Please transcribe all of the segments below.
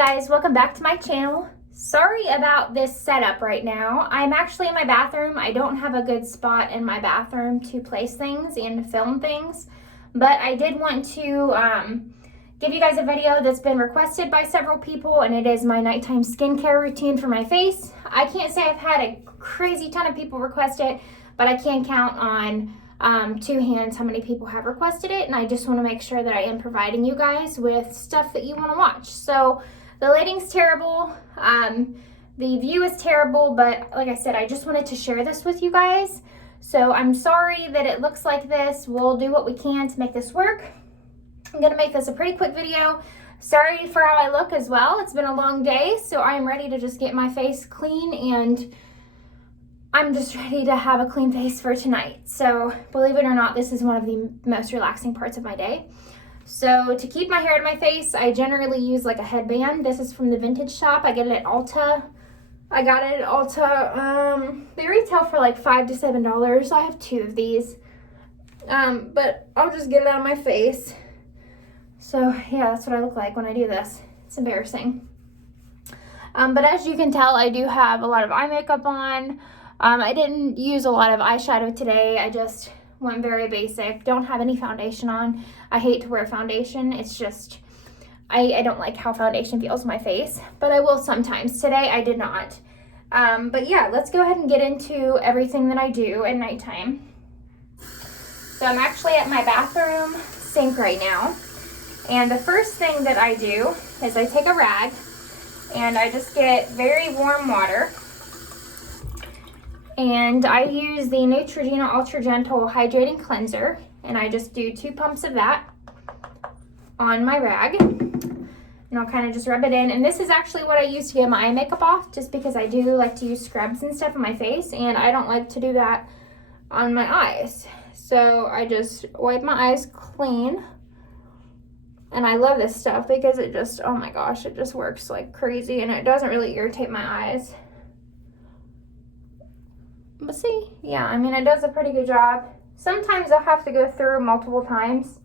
guys, welcome back to my channel. Sorry about this setup right now. I'm actually in my bathroom. I don't have a good spot in my bathroom to place things and film things, but I did want to give you guys a video that's been requested by several people, and it is my nighttime skincare routine for my face. I can't say I've had a crazy ton of people request it, but I can count on two hands how many people have requested it, and I just want to make sure that I am providing you guys with stuff that you want to watch. So the lighting's terrible, the view is terrible, but like I said, I just wanted to share this with you guys. So I'm sorry that it looks like this. We'll do what we can to make this work. I'm gonna make this a pretty quick video. Sorry for how I look as well. It's been a long day, so I'm ready to just get my face clean, and I'm just ready to have a clean face for tonight. So believe it or not, this is one of the most relaxing parts of my day. So to keep my hair out of my face, I generally use like a headband. This is from the vintage shop. I get it at Ulta. I got it at Ulta. They retail for like $5 to $7. I have two of these. But I'll just get it out of my face. So yeah, that's what I look like when I do this. It's embarrassing. But as you can tell, I do have a lot of eye makeup on. I didn't use a lot of eyeshadow today. I just went very basic. Don't have any foundation on. I hate to wear foundation. It's just, I don't like how foundation feels on my face, but I will sometimes. Today I did not. But yeah, let's go ahead and get into everything that I do at nighttime. So I'm actually at my bathroom sink right now. And the first thing that I do is I take a rag and I just get very warm water. And I use the Neutrogena Ultra Gentle Hydrating Cleanser, and I just do 2 pumps of that on my rag, and I'll kind of just rub it in. And this is actually what I use to get my eye makeup off, just because I do like to use scrubs and stuff on my face, and I don't like to do that on my eyes. So I just wipe my eyes clean, and I love this stuff because it just, oh my gosh, it just works like crazy, and it doesn't really irritate my eyes. But see, yeah, I mean, it does a pretty good job. Sometimes I'll have to go through multiple times.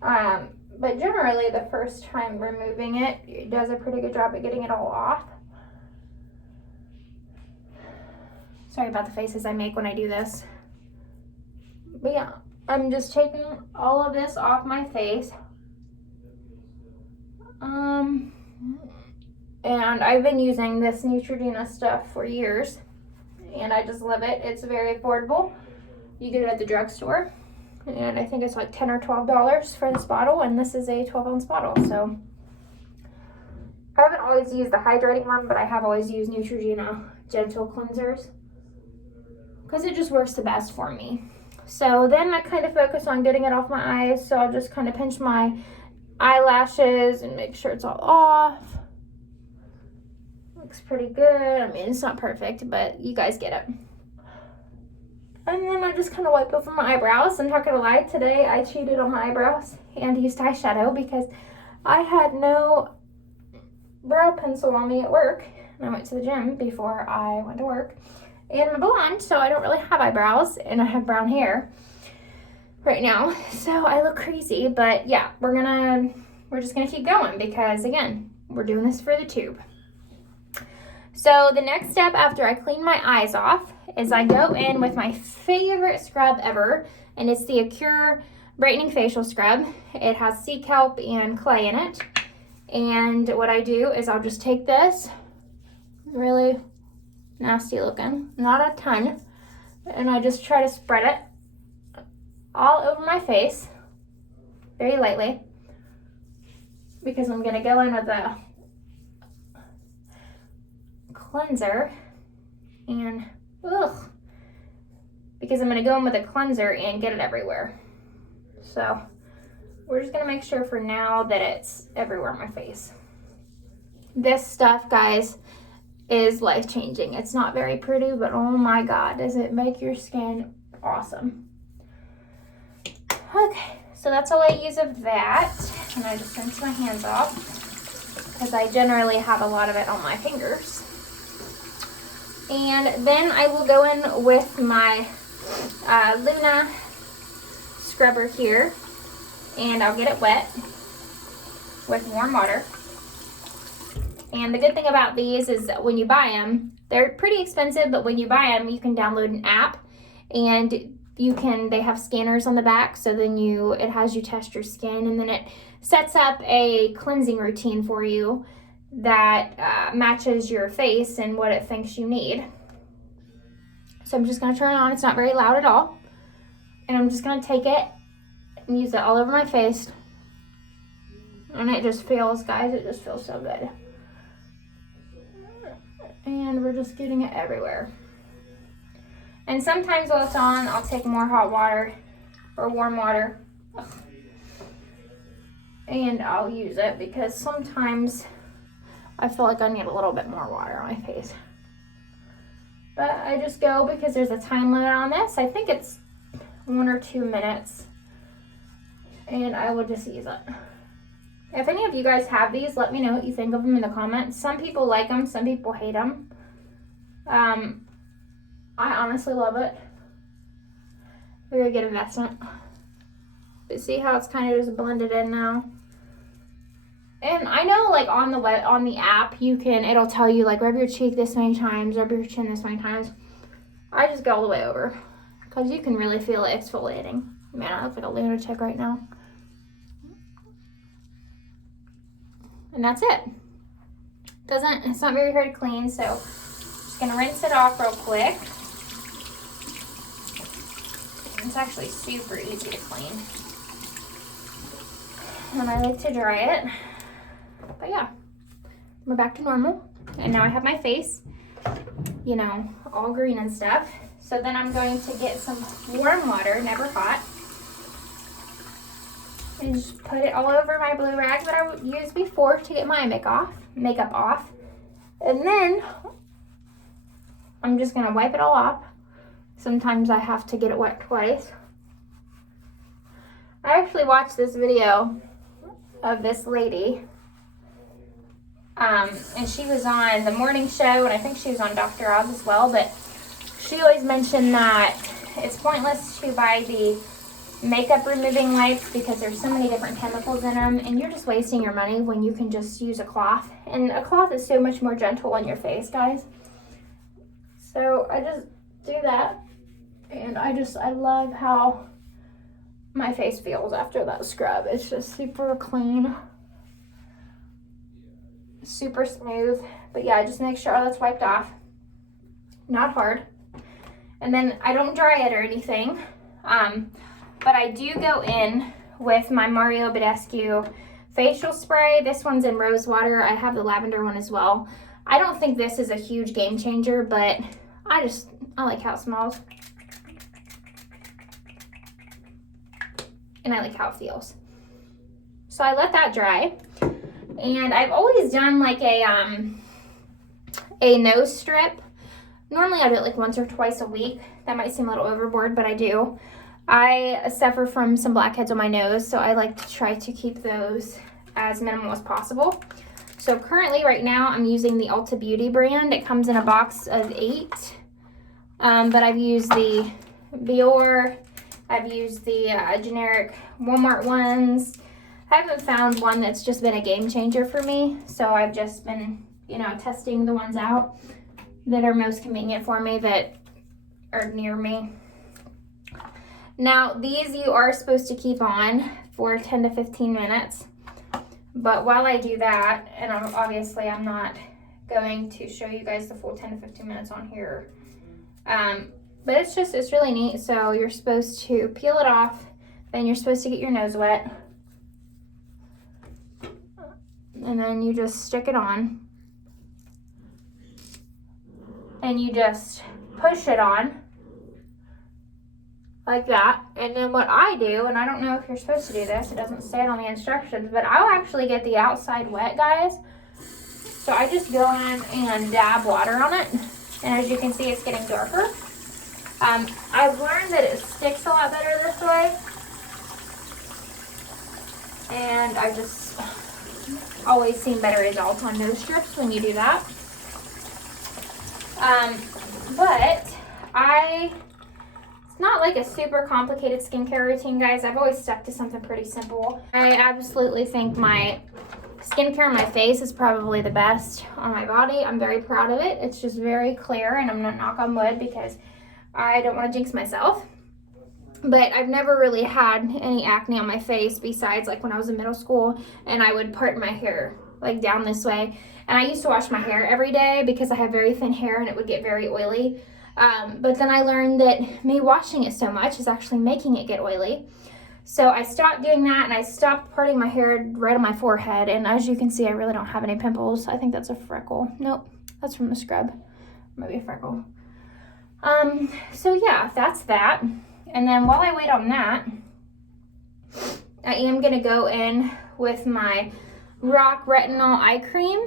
But generally, the first time removing it, it does a pretty good job at getting it all off. Sorry about the faces I make when I do this. But yeah, I'm just taking all of this off my face. And I've been using this Neutrogena stuff for years, and I just love it. It's very affordable. You get it at the drugstore, and I think it's like $10 or $12 for this bottle, and this is a 12-ounce bottle. So I haven't always used the hydrating one, but I have always used Neutrogena Gentle Cleansers because it just works the best for me. So then I kind of focus on getting it off my eyes, so I'll just kind of pinch my eyelashes and make sure it's all off. Looks pretty good. I mean, it's not perfect, but you guys get it. And then I just kind of wipe over my eyebrows. I'm not gonna lie, today I cheated on my eyebrows and used eyeshadow because I had no brow pencil on me at work. And I went to the gym before I went to work. And I'm blonde, so I don't really have eyebrows, and I have brown hair right now. So I look crazy, but yeah, we're just gonna keep going because, again, we're doing this for the tube. So the next step after I clean my eyes off is I go in with my favorite scrub ever, and it's the Acure Brightening Facial Scrub. It has sea kelp and clay in it. And what I do is I'll just take this, really nasty looking, not a ton, and I just try to spread it all over my face, very lightly, because I'm gonna go in with a cleanser, and because I'm going to go in with a cleanser and get it everywhere. So we're just going to make sure for now that it's everywhere on my face. This stuff, guys, is life-changing. It's not very pretty, but oh my god, does it make your skin awesome. Okay, so that's all I use of that, and I just rinse my hands off because I generally have a lot of it on my fingers. And then I will go in with my Luna scrubber here, and I'll get it wet with warm water. And the good thing about these is that when you buy them, they're pretty expensive, but when you buy them, you can download an app and they have scanners on the back, so then it has you test your skin, and then it sets up a cleansing routine for you that matches your face and what it thinks you need. So I'm just gonna turn it on. It's not very loud at all. And I'm just gonna take it and use it all over my face. And it just feels, guys, it just feels so good. And we're just getting it everywhere. And sometimes while it's on, I'll take more hot water or warm water. And I'll use it because sometimes I feel like I need a little bit more water on my face. But I just go because there's a time limit on this. I think it's 1 or 2 minutes. And I will just use it. If any of you guys have these, let me know what you think of them in the comments. Some people like them, some people hate them. I honestly love it. Very good investment. But see how it's kind of just blended in now? And I know, like, on the app, it'll tell you, like, rub your cheek this many times, rub your chin this many times. I just go all the way over because you can really feel it exfoliating. Man, I look like a lunatic right now. And that's it. It's not very hard to clean, so I'm just gonna rinse it off real quick. It's actually super easy to clean. And I like to dry it. But yeah, we're back to normal. And now I have my face, all green and stuff. So then I'm going to get some warm water, never hot. And just put it all over my blue rag that I used before to get my makeup off. And then I'm just gonna wipe it all off. Sometimes I have to get it wet twice. I actually watched this video of this lady. And she was on the morning show, and I think she was on Dr. Oz as well, but she always mentioned that it's pointless to buy the makeup removing wipes because there's so many different chemicals in them, and you're just wasting your money when you can just use a cloth. And a cloth is so much more gentle on your face, guys. So I just do that, and I love how my face feels after that scrub. It's just super clean, super smooth. But yeah, just make sure all that's wiped off. Not hard. And then I don't dry it or anything. But I do go in with my Mario Badescu facial spray. This one's in rose water. I have the lavender one as well. I don't think this is a huge game changer, but I like how it smells. And I like how it feels. So I let that dry. And I've always done like a nose strip. Normally I do it like once or twice a week. That might seem a little overboard, but I do. I suffer from some blackheads on my nose, so I like to try to keep those as minimal as possible. So currently right now I'm using the Ulta Beauty brand. It comes in a box of 8. But I've used the Biore, I've used the generic Walmart ones. I haven't found one that's just been a game changer for me, so I've just been, testing the ones out that are most convenient for me, that are near me. Now, these you are supposed to keep on for 10 to 15 minutes, but while I do that, and obviously I'm not going to show you guys the full 10 to 15 minutes on here, but it's really neat. So you're supposed to peel it off, then you're supposed to get your nose wet, and then you just stick it on, and you just push it on like that. And then what I do, and I don't know if you're supposed to do this, it doesn't say it on the instructions, but I'll actually get the outside wet, guys. So I just go in and dab water on it, and as you can see, it's getting darker. I've learned that it sticks a lot better this way, and I've just always seen better results on nose strips when you do that. But it's not like a super complicated skincare routine, guys. I've always stuck to something pretty simple. I absolutely think my skincare on my face is probably the best on my body. I'm very proud of it. It's just very clear, and I'm gonna knock on wood because I don't want to jinx myself. But I've never really had any acne on my face besides like when I was in middle school and I would part my hair like down this way. And I used to wash my hair every day because I have very thin hair and it would get very oily. But then I learned that me washing it so much is actually making it get oily. So I stopped doing that and I stopped parting my hair right on my forehead. And as you can see, I really don't have any pimples. I think that's a freckle. Nope, that's from the scrub. Maybe a freckle. So yeah, that's that. And then while I wait on that, I am gonna go in with my Rock Retinol Eye Cream.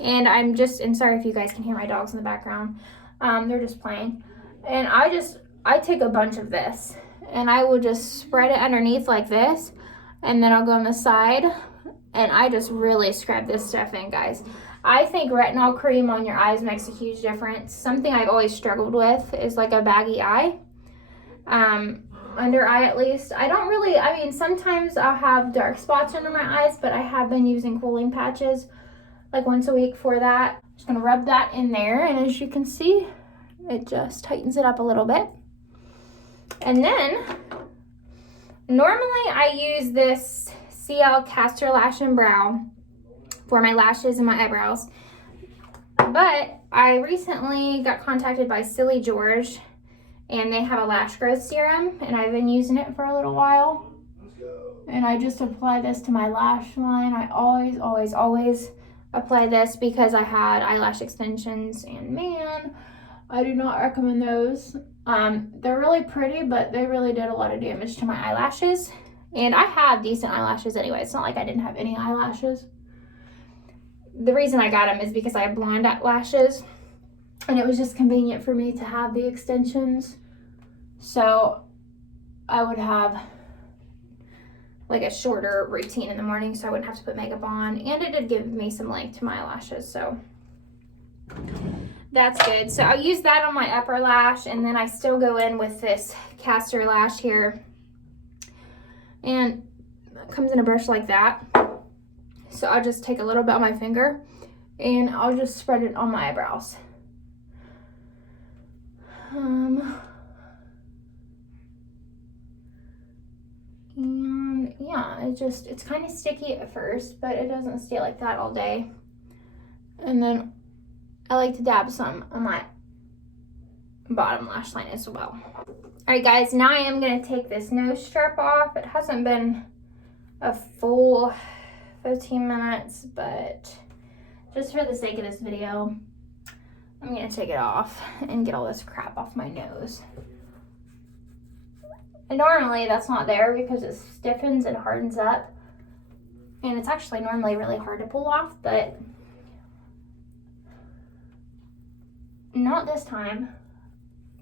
And and sorry if you guys can hear my dogs in the background. They're just playing. And I take a bunch of this and I will just spread it underneath like this. And then I'll go on the side and I just really scrub this stuff in, guys. I think retinol cream on your eyes makes a huge difference. Something I've always struggled with is like a baggy eye. Under eye at least. I mean, sometimes I'll have dark spots under my eyes, but I have been using cooling patches like once a week for that. Just gonna rub that in there, and as you can see, it just tightens it up a little bit. And then, normally I use this CL Castor Lash and Brow for my lashes and my eyebrows, but I recently got contacted by Silly George and they have a lash growth serum and I've been using it for a little while. And I just apply this to my lash line. I always apply this because I had eyelash extensions and man, I do not recommend those. They're really pretty, but they really did a lot of damage to my eyelashes. And I have decent eyelashes anyway. It's not like I didn't have any eyelashes. The reason I got them is because I have blonde lashes. And it was just convenient for me to have the extensions. So I would have like a shorter routine in the morning so I wouldn't have to put makeup on. And it did give me some length to my eyelashes, so that's good. So I'll use that on my upper lash, and then I still go in with this Castor Lash here. And it comes in a brush like that. So I'll just take a little bit on my finger and I'll just spread it on my eyebrows. And yeah, it's kind of sticky at first, but it doesn't stay like that all day. And then I like to dab some on my bottom lash line as well. All right, guys, now I am going to take this nose strap off. It hasn't been a full 15 minutes, but just for the sake of this video, I'm going to take it off and get all this crap off my nose. And normally that's not there because it stiffens and hardens up. And it's actually normally really hard to pull off, but not this time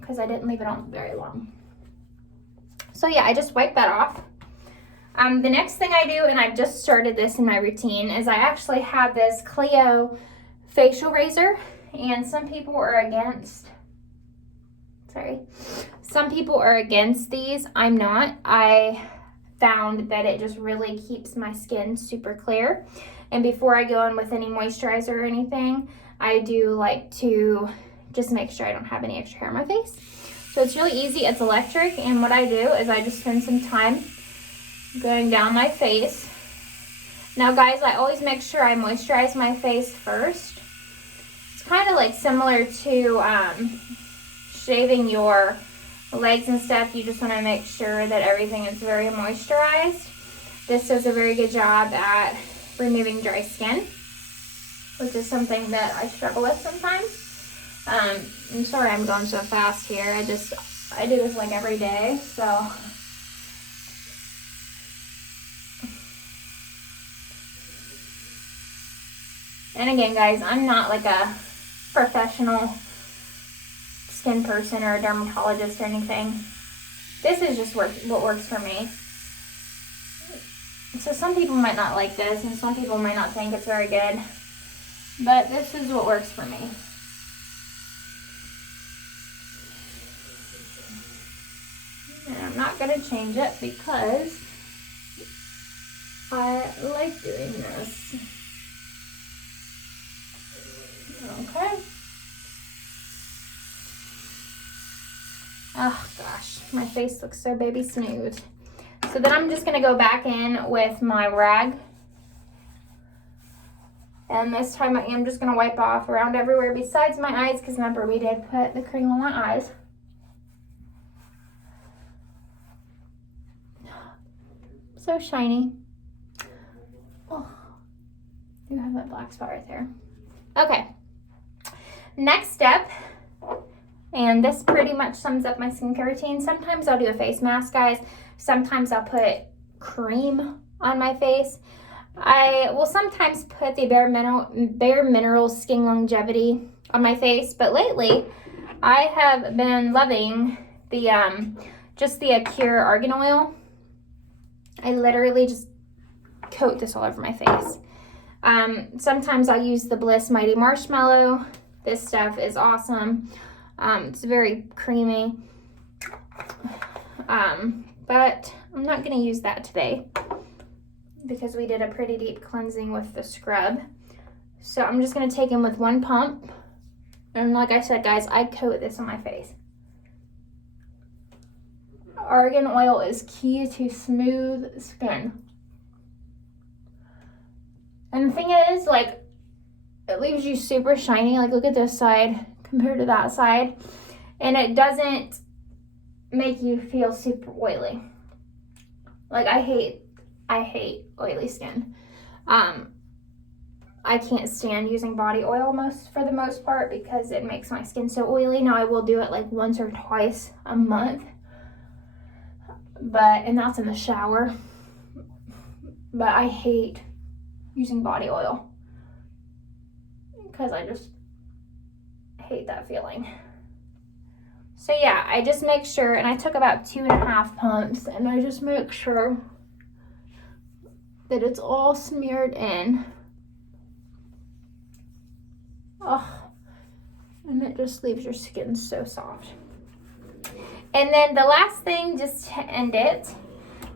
because I didn't leave it on very long. So yeah, I just wiped that off. The next thing I do, and I've just started this in my routine, is I actually have this Clio facial razor. And some people are against these. I'm not. I found that it just really keeps my skin super clear. And before I go in with any moisturizer or anything, I do like to just make sure I don't have any extra hair on my face. So it's really easy. It's electric. And what I do is I just spend some time going down my face. Now, guys, I always make sure I moisturize my face first. Kind of like similar to shaving your legs and stuff. You just want to make sure that everything is very moisturized. This does a very good job at removing dry skin, which is something that I struggle with sometimes. I'm sorry I'm going so fast here. I do this like every day, so. And again, guys, I'm not like a professional skin person or a dermatologist or anything. This is just what works for me. So some people might not like this and some people might not think it's very good, but this is what works for me. And I'm not going to change it. because I like doing this. Okay. Oh gosh, my face looks so baby smooth. So then I'm just gonna go back in with my rag. And this time I am just gonna wipe off around everywhere besides my eyes, because remember we did put the cream on my eyes. So shiny. Oh, you have that black spot right there. Okay, next step, and this pretty much sums up my skincare routine. Sometimes I'll do a face mask, guys. Sometimes I'll put cream on my face. I will sometimes put the Bare Minerals Skin Longevity on my face, but lately I have been loving the just the Pure Argan Oil. I literally just coat this all over my face. Sometimes I'll use the Bliss Mighty Marshmallow. This stuff is awesome. It's very creamy. But I'm not going to use that today because we did a pretty deep cleansing with the scrub. So I'm just going to take in with one pump. And like I said, guys, I coat this on my face. Argan oil is key to smooth skin. And the thing is, like, it leaves you super shiny. Like, look at this side compared to that side. And it doesn't make you feel super oily. Like, I hate oily skin. I can't stand using body oil for the most part because it makes my skin so oily. Now, I will do it like once or twice a month. And that's in the shower. But I hate using body oil because I just hate that feeling. So yeah, I just make sure, and I took about 2.5 pumps, and I just make sure that it's all smeared in. Oh, and it just leaves your skin so soft. And then the last thing, just to end it,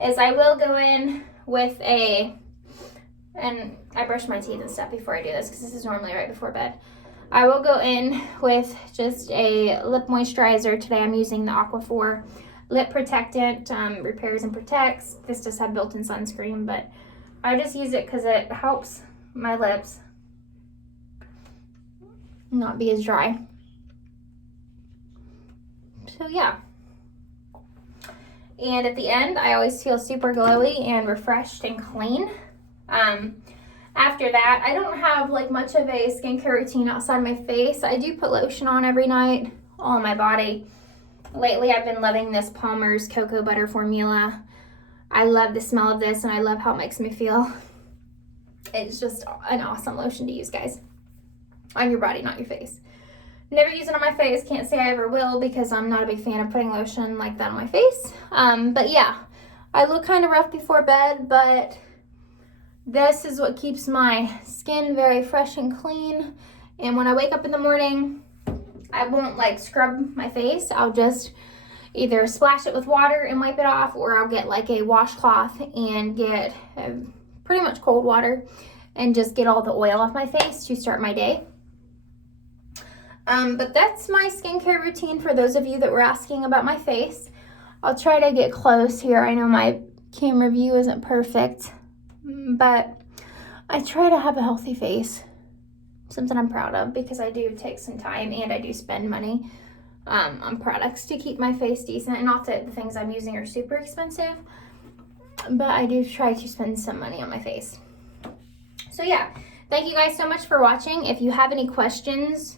is I will go in with and I brush my teeth and stuff before I do this because this is normally right before bed. I will go in with just a lip moisturizer. Today I'm using the Aquaphor Lip Protectant, repairs and protects. This does have built-in sunscreen, but I just use it because it helps my lips not be as dry. So yeah. And at the end, I always feel super glowy and refreshed and clean. After that, I don't have like much of a skincare routine outside my face. I do put lotion on every night, all on my body. Lately, I've been loving this Palmer's Cocoa Butter Formula. I love the smell of this, and I love how it makes me feel. It's just an awesome lotion to use, guys. On your body, not your face. Never use it on my face. Can't say I ever will because I'm not a big fan of putting lotion like that on my face. But yeah, I look kind of rough before bed, but this is what keeps my skin very fresh and clean. And when I wake up in the morning, I won't like scrub my face. I'll just either splash it with water and wipe it off, or I'll get like a washcloth and get pretty much cold water and just get all the oil off my face to start my day. But that's my skincare routine for those of you that were asking about my face. I'll try to get close here. I know my camera view isn't perfect, but I try to have a healthy face. Something I'm proud of because I do take some time and I do spend money on products to keep my face decent. And not that the things I'm using are super expensive, but I do try to spend some money on my face. So yeah, thank you guys so much for watching. If you have any questions,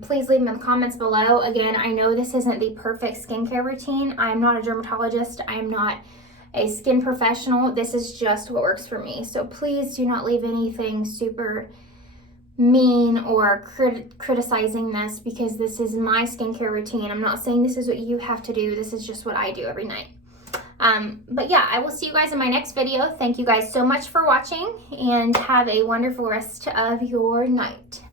please leave them in the comments below. Again, I know this isn't the perfect skincare routine. I'm not a dermatologist. I am not a skin professional. This is just what works for me. So please do not leave anything super mean or criticizing this because this is my skincare routine. I'm not saying this is what you have to do. This is just what I do every night. But yeah, I will see you guys in my next video. Thank you guys so much for watching and have a wonderful rest of your night.